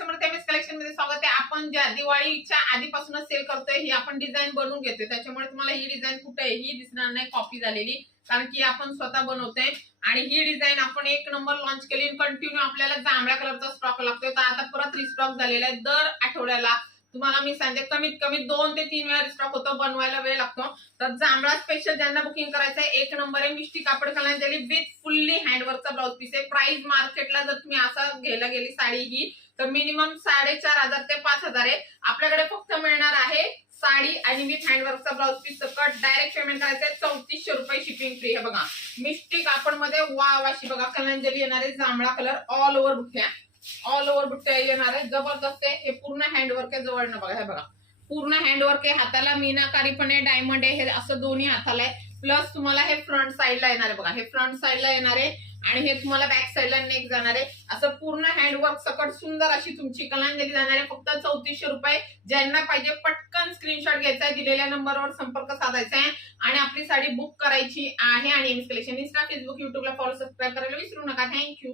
समर्थ MS collection मध्ये स्वागत आहे। आपण ज्या दिवाळीच्या आधीपासूनच सेल करतोय ही आपण डिझाइन बनवून घेतोय, त्याच्यामुळे तुम्हाला ही डिझाइन कुठेही दिसणार नाही कॉपी झालेली, कारण की आपण स्वतः बनवतोय। आणि ही डिझाइन आपण एक नंबर लॉन्च केली, कंटिन्यू आपल्याला जांभळ्या कलरचा स्टॉक लागतोय, तर आता परत रिस्टॉक झालेला आहे। दर आठवड्याला तुम्हाला मी सांगते कमीत कमी 2 ते 3 वेळा रिस्टॉक होतो, बनवायला वेळ लागतो। तर जांभळा स्पेशल ज्यांना बुकिंग करायचं आहे, एक नंबर आहे। मिष्टी कापड कलांजली विथ फुल्ली हँडवर्कचा ब्लाउज पीस आहे। प्राइस मार्केटला जर तुम्ही असं घ्यायला गेली साडी ही तर मिनिमम 4,500 ते 5,000 आहे। आपल्याकडे फक्त मिळणार आहे साडी आणि विथ हँडवर्कचा ब्लाउज पीस सकट। डायरेक्ट पेमेंट करायचंय 3400 रुपये, शिपिंग फ्री आहे। बघा मिष्टी कापड मध्ये वाव अशी बघा कलांजली येणार आहे, जांभळा कलर, ऑल ओव्हर बुट्ट्या, ऑल ओव्हर बुट्ट्या येणार आहे, जबरदस्त आहे। हे पूर्ण हँडवर्क आहे, जवळनं बघा, हे बघा पूर्ण हँडवर्क आहे, हाताला मीनाकारी पण आहे, डायमंड आहे, हे असं दोन्ही हाताला आहे। प्लस तुम्हाला हे फ्रंट साईडला येणार आहे, बघा हे फ्रंट साईडला येणार आहे आणि हे तुम्हाला बॅक साईडला नेक जाणार आहे। असं पूर्ण हँडवर्क सकट सुंदर अशी तुमची कलांजली जाणार आहे, फक्त 3400 रुपये। ज्यांना पाहिजे पटकन स्क्रीनशॉट घ्यायचा आहे, दिलेल्या नंबरवर संपर्क साधायचा आहे आणि आपली साडी बुक करायची आहे। आणि एमएस कलेक्शन इंस्टा, फेसबुक, युट्यूबला फॉलो, सबस्क्राईब करायला विसरू नका। थँक्यू।